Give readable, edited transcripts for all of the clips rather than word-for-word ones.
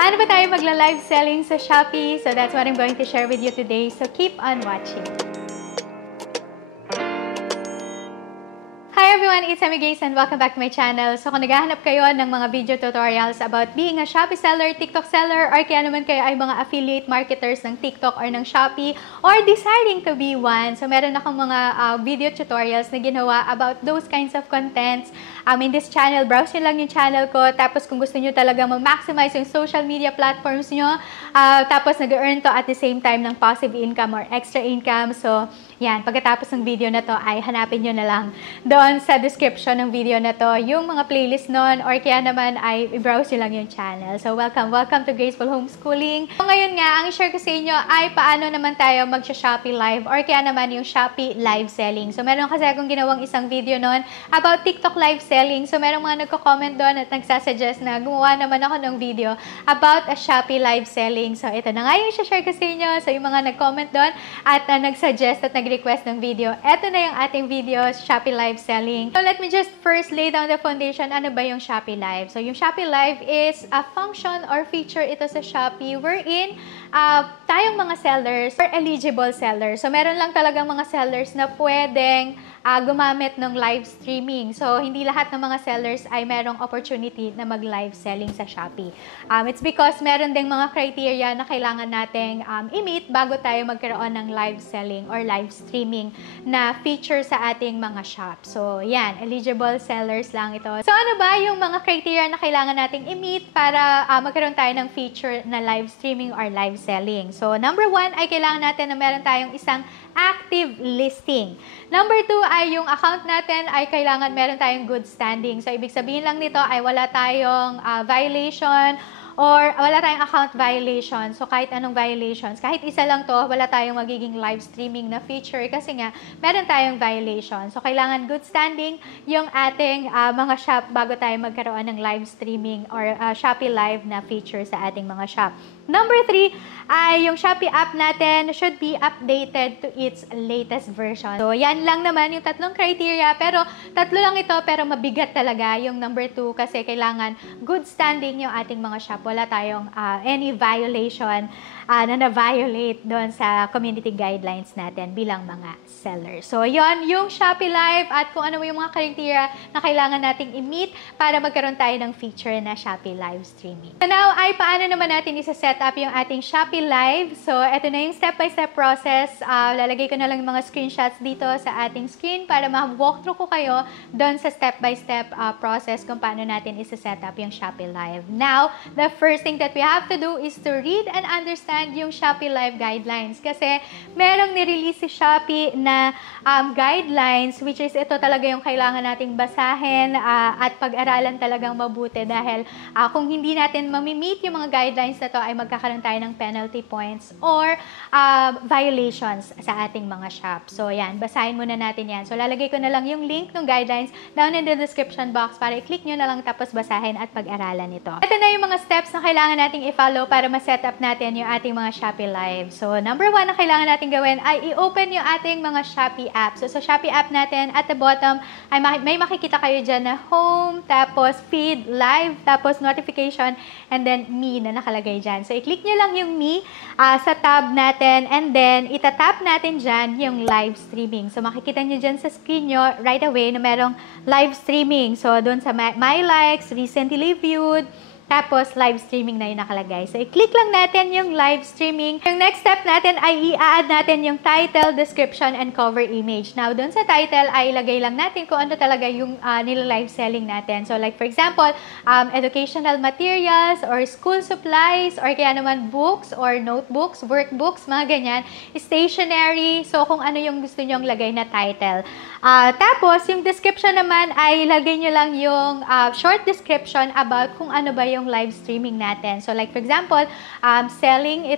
Paano ba tayo magla-live selling sa Shopee? So that's what I'm going to share with you today. So keep on watching. Hi everyone, it's Amy Gaze and welcome back to my channel. So kung naghahanap kayo ng mga video tutorials about being a Shopee seller, TikTok seller, or kaya naman kayo ay mga affiliate marketers ng TikTok or ng Shopee, or deciding to be one, so meron akong mga video tutorials na ginawa about those kinds of contents in this channel. Browse nyo lang yung channel ko, tapos kung gusto nyo talagang mag-maximize yung social media platforms nyo, tapos nag-earn to at the same time ng passive income or extra income. So yan, pagkatapos ng video na to ay hanapin nyo na lang doon sa description ng video na to yung mga playlist nun, or kaya naman ay i-browse nyo lang yung channel. So welcome to Graceful Homeschooling. So ngayon nga, ang share ko sa inyo ay paano naman tayo mag-Shopee Live or kaya naman yung Shopee Live Selling. So meron kasi akong ginawang isang video nun about TikTok Live Selling. So meron mga nagko-comment doon at nagsasuggest na gumawa naman ako ng video about a Shopee Live Selling. So ito na nga yung share ko sa inyo. So yung mga nag-comment doon at nag-suggest at nag-request ng video, ito na yung ating video, Shopee Live Selling. So let me just first lay down the foundation. Ano ba yung Shopee Live? So yung Shopee Live is a function or feature ito sa Shopee wherein tayong mga sellers or eligible sellers. So meron lang talagang mga sellers na pwedeng gumamit ng live streaming. So, hindi lahat ng mga sellers ay merong opportunity na mag-live selling sa Shopee. It's because meron ding mga criteria na kailangan nating i-meet bago tayo magkaroon ng live selling or live streaming na feature sa ating mga shop. So, yan. Eligible sellers lang ito. So, ano ba yung mga criteria na kailangan nating i-meet para magkaroon tayo ng feature na live streaming or live selling? So, number 1 ay kailangan natin na meron tayong isang active listing. Number 2 ay yung account natin ay kailangan meron tayong good standing. So, ibig sabihin lang nito ay wala tayong violation or wala tayong account violation. So, kahit anong violations, kahit isa lang to, wala tayong magiging live streaming na feature kasi nga, meron tayong violation. So, kailangan good standing yung ating mga shop bago tayo magkaroon ng live streaming or Shopee Live na feature sa ating mga shop. Number 3 ay yung Shopee app natin should be updated to its latest version. So, yan lang naman yung tatlong criteria. Pero, tatlo lang ito, pero mabigat talaga yung number 2 kasi kailangan good standing yung ating mga shop. Wala tayong any violation na na-violate doon sa community guidelines natin bilang mga sellers. So, yon yung Shopee Live at kung ano yung mga criteria na kailangan nating i-meet para magkaroon tayo ng feature na Shopee Live Streaming. So, now ay paano naman natin isa-set up yung ating Shopee Live? So, ito na yung step-by-step process. Lalagay ko na lang yung mga screenshots dito sa ating screen para ma-walkthrough ko kayo doon sa step-by-step process kung paano natin isa-set up yung Shopee Live. Now, the first thing that we have to do is to read and understand yung Shopee Live guidelines. Kasi merong nirelease si Shopee na guidelines, which is ito talaga yung kailangan nating basahin at pag-aralan talagang mabuti dahil kung hindi natin mamimit yung mga guidelines na to ay magkakaroon tayo ng penalty points or violations sa ating mga shop. So yan, basahin muna natin yan. So lalagay ko na lang yung link ng guidelines down in the description box para i-click nyo na lang tapos basahin at pag-aralan ito. Ito na yung mga steps na kailangan nating i-follow para ma-set up natin yung ating mga Shopee Live. So, number 1 na kailangan natin gawin ay i-open yung ating mga Shopee app. So, sa Shopee app natin, at the bottom, ay may makikita kayo dyan na home, tapos feed, live, tapos notification, and then me na nakalagay dyan. So, i-click nyo lang yung me sa tab natin, and then itatap natin dyan yung live streaming. So, makikita nyo dyan sa screen nyo right away na merong live streaming. So, doon sa my likes, recently viewed, tapos, live streaming na yung nakalagay. So, i-click lang natin yung live streaming. Yung next step natin ay i-add natin yung title, description, and cover image. Now, dun sa title ay ilagay lang natin kung ano talaga yung nila-live selling natin. So, like for example, educational materials or school supplies or kaya naman books or notebooks, workbooks, mga ganyan. Stationery. So, kung ano yung gusto nyong lagay na title. Tapos, yung description naman ay ilagay nyo lang yung short description about kung ano ba yung live streaming natin. So, like for example, selling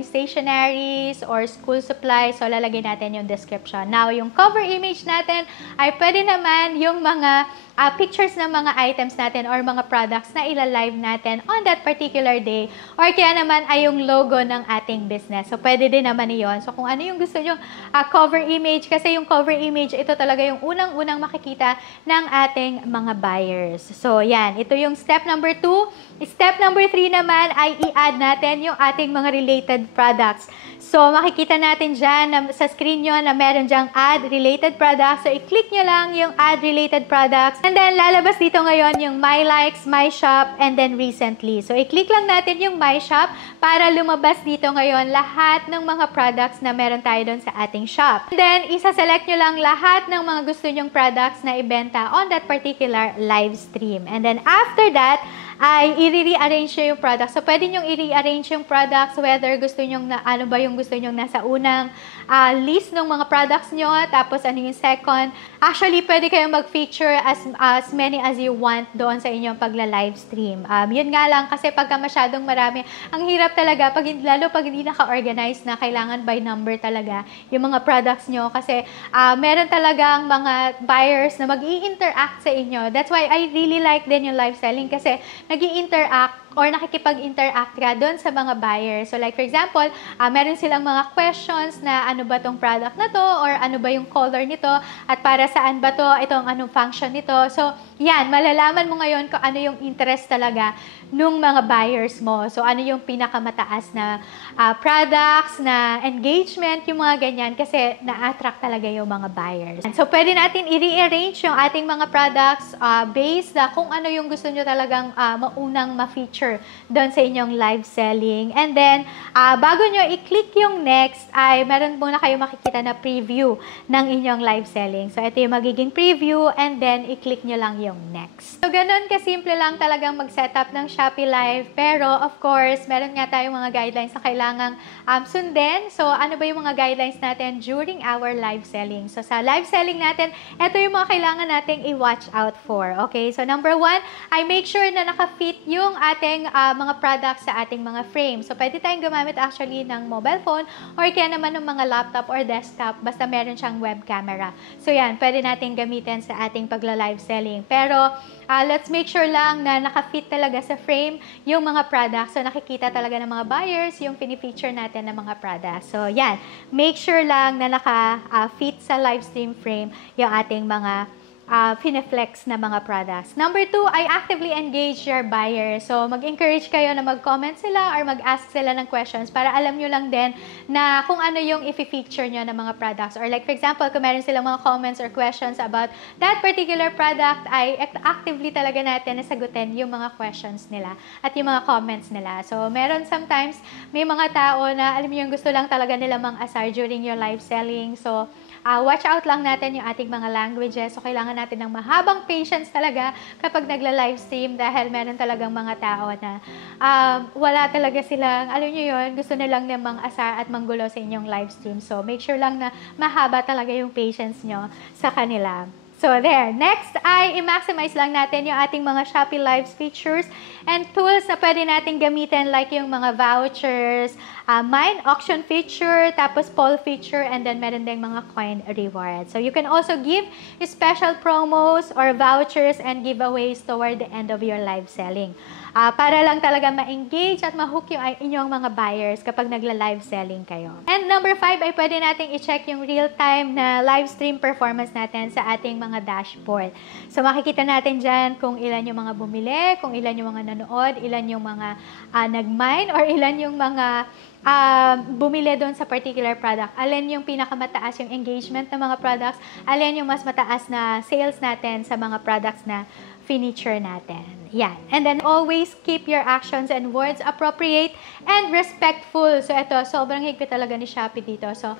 stationeries or school supplies. So, lalagay natin yung description. Now, yung cover image natin ay pwede naman yung mga pictures ng mga items natin or mga products na ila-live natin on that particular day. Or kaya naman ay yung logo ng ating business. So, pwede din naman yun. So, kung ano yung gusto nyo cover image, kasi yung cover image, ito talaga yung unang-unang makikita ng ating mga buyers. So, yan. Ito yung step number 2. step number 3 naman ay i-add natin yung ating mga related products. So, makikita natin dyan sa screen nyo na meron dyang add related products. So, i-click nyo lang yung add related products. And then, lalabas dito ngayon yung my likes, my shop, and then recently. So, i-click lang natin yung my shop para lumabas dito ngayon lahat ng mga products na meron tayo doon sa ating shop. And then, isa-select nyo lang lahat ng mga gusto nyong products na ibenta on that particular live stream. And then, after that, ay i-rearrange nyo yung products. So, pwede nyo i-rearrange yung products whether gusto nyo na, ano ba yung gusto nyo nasa unang list ng mga products nyo, tapos ano yung second. Actually, pwede kayong mag-feature as many as you want doon sa inyong pagla-live stream. Yun nga lang, kasi pagka masyadong marami, ang hirap talaga, lalo pag hindi naka-organize na, kailangan by number talaga yung mga products nyo. Kasi meron talagang mga buyers na mag-i-interact sa inyo. That's why I really like din yung live selling kasi nag-i-interact or nakikipag-interact ka doon sa mga buyers. So like for example, meron silang mga questions na ano ba tong product na to or ano ba yung color nito at para saan ba to, itong anong function nito. So yan, malalaman mo ngayon kung ano yung interest talaga nung mga buyers mo. So ano yung pinakamataas na products, na engagement, yung mga ganyan kasi na-attract talaga yung mga buyers. So pwede natin i-rearrange yung ating mga products based na kung ano yung gusto nyo talagang maunang ma-feature doon sa inyong live selling. And then, bago nyo i-click yung next, ay meron muna kayo makikita na preview ng inyong live selling. So, ito yung magiging preview and then i-click nyo lang yung next. So, ganun kasimple lang talagang mag-setup ng Shopee Live. Pero, of course, meron nga tayong mga guidelines na kailangang sundin. So, ano ba yung mga guidelines natin during our live selling? So, sa live selling natin, ito yung mga kailangan nating i-watch out for. Okay? So, number 1, ay make sure na naka-fit yung ating mga products sa ating mga frame. So, pwede tayong gumamit actually ng mobile phone or kaya naman ng mga laptop or desktop basta meron siyang web camera. So, yan, pwede natin gamitin sa ating pagla-live selling. Pero, let's make sure lang na naka-fit talaga sa frame yung mga products. So, nakikita talaga ng mga buyers yung pinifeature natin ng mga products. So, yan, make sure lang na naka-fit sa live stream frame yung ating mga pineflex na mga products. Number 2 ay actively engage your buyer. So, mag-encourage kayo na mag-comment sila or mag-ask sila ng questions para alam nyo lang din na kung ano yung i-feature nyo ng mga products. Or like, for example, kung meron silang mga comments or questions about that particular product, ay actively talaga natin nasagutin yung mga questions nila at yung mga comments nila. So, meron sometimes, may mga tao na, alam mo yung gusto lang talaga nila mang-asar during your live selling. So, watch out lang natin yung ating mga languages. So, kailangan natin ng mahabang patience talaga kapag nagla-live stream dahil meron talagang mga tao na wala talaga silang, alam nyo yun, gusto nilang namang asar at manggulo sa inyong live stream. So, make sure lang na mahaba talaga yung patience nyo sa kanila. So, there. Next ay i-maximize lang natin yung ating mga Shopee Lives features and tools na pwede natin gamitin like yung mga vouchers, mine auction feature, tapos poll feature, and then meron ding mga coin rewards. So, you can also give special promos or vouchers and giveaways toward the end of your live selling. Para lang talaga ma-engage at ma-hook yung inyong mga buyers kapag nagla-live selling kayo. And number 5 ay pwede nating i-check yung real-time na live stream performance natin sa ating mga dashboard. So, makikita natin dyan kung ilan yung mga bumili, kung ilan yung mga nanood, ilan yung mga nag-mine, or ilan yung mga bumili doon sa particular product. Alin yung pinakamataas yung engagement ng mga products, alin yung mas mataas na sales natin sa mga products na feature natin. Yan. And then, always keep your actions and words appropriate and respectful. So, ito, sobrang higpit talaga ni Shopee dito. So,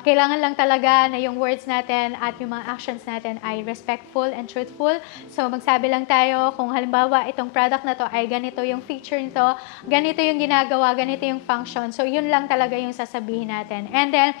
kailangan lang talaga na yung words natin at yung mga actions natin ay respectful and truthful. So, magsabi lang tayo kung halimbawa itong product na to ay ganito yung feature nito, ganito yung ginagawa, ganito yung function. So, yun lang talaga yung sasabihin natin. And then,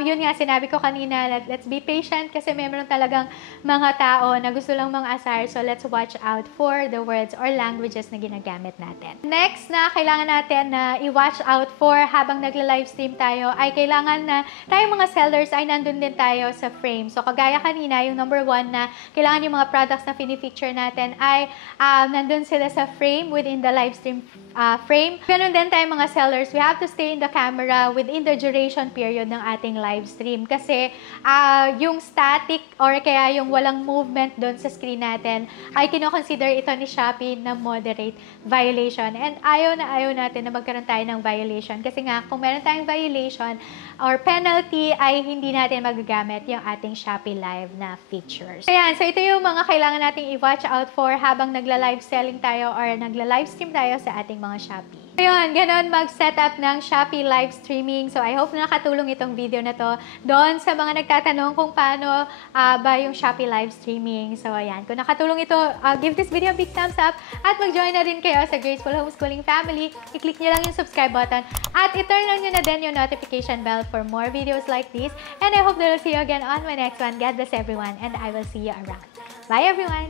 yun nga, sinabi ko kanina, let's be patient kasi meron talagang mga tao na gusto lang mga asar. So, let's watch out for the words or languages na ginagamit natin. Next na kailangan natin na i-watch out for habang nagla-live stream tayo ay kailangan na tayong mga sellers ay nandun din tayo sa frame. So, kagaya kanina, yung number 1 na kailangan yung mga products na fini-feature natin ay nandun sila sa frame within the live stream frame. Ganun din tayo mga sellers, we have to stay in the camera within the duration period ng ating live stream. Kasi yung static or kaya yung walang movement doon sa screen natin ay kinoconsider ito ni Shopee na moderate violation. And ayaw natin na magkaroon tayo ng violation. Kasi nga, kung meron tayong violation or penalty, ay hindi natin magagamit yung ating Shopee Live na features. Ayan, so ito yung mga kailangan nating i-watch out for habang nagla-live selling tayo or nagla-live stream tayo sa ating mga Shopee. Ayun, ganun mag-set up ng Shopee live streaming. So, I hope na nakatulong itong video na to doon sa mga nagtatanong kung paano ba yung Shopee live streaming. So, ayan. Kung nakatulong ito, give this video a big thumbs up at mag-join na rin kayo sa Graceful Homeschooling family. I-click nyo lang yung subscribe button at i-turn on nyo na din yung notification bell for more videos like this. And I hope that I'll see you again on my next one. God bless everyone and I will see you around. Bye, everyone!